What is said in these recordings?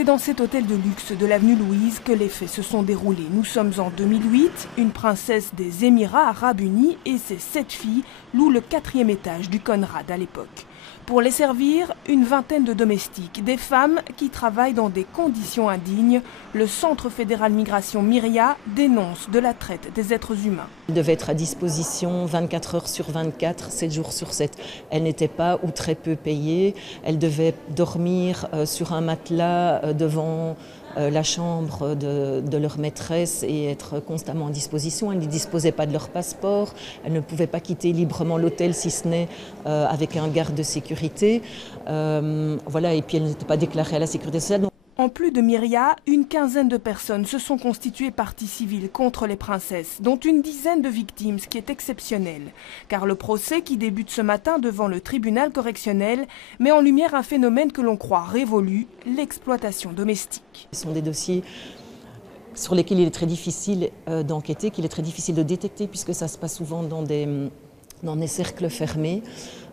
C'est dans cet hôtel de luxe de l'avenue Louise que les faits se sont déroulés. Nous sommes en 2008, une princesse des Émirats Arabes Unis et ses 7 filles louent le 4e étage du Conrad à l'époque. Pour les servir, une vingtaine de domestiques, des femmes qui travaillent dans des conditions indignes. Le Centre fédéral migration Myria dénonce de la traite des êtres humains. Elle devait être à disposition 24 heures sur 24, 7 jours sur 7. Elle n'était pas ou très peu payée. Elle devait dormir sur un matelas devant la chambre de leur maîtresse et être constamment à disposition. Elle ne disposait pas de leur passeport. Elle ne pouvait pas quitter librement l'hôtel si ce n'est avec un garde de sécurité. Voilà, et puis elle n'était pas déclarée à la sécurité sociale. En plus de Myria, une quinzaine de personnes se sont constituées partie civile contre les princesses, dont une dizaine de victimes, ce qui est exceptionnel. Car le procès qui débute ce matin devant le tribunal correctionnel met en lumière un phénomène que l'on croit révolu, l'exploitation domestique. Ce sont des dossiers sur lesquels il est très difficile d'enquêter, qu'il est très difficile de détecter puisque ça se passe souvent dans des cercles fermés.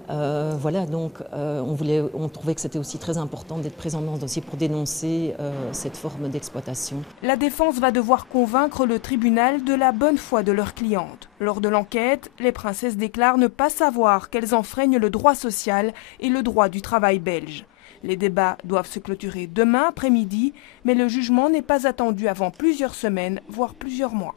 Voilà, donc on trouvait que c'était aussi très important d'être présent dans ce dossier pour dénoncer cette forme d'exploitation. La défense va devoir convaincre le tribunal de la bonne foi de leur cliente. Lors de l'enquête, les princesses déclarent ne pas savoir qu'elles enfreignent le droit social et le droit du travail belge. Les débats doivent se clôturer demain après-midi, mais le jugement n'est pas attendu avant plusieurs semaines, voire plusieurs mois.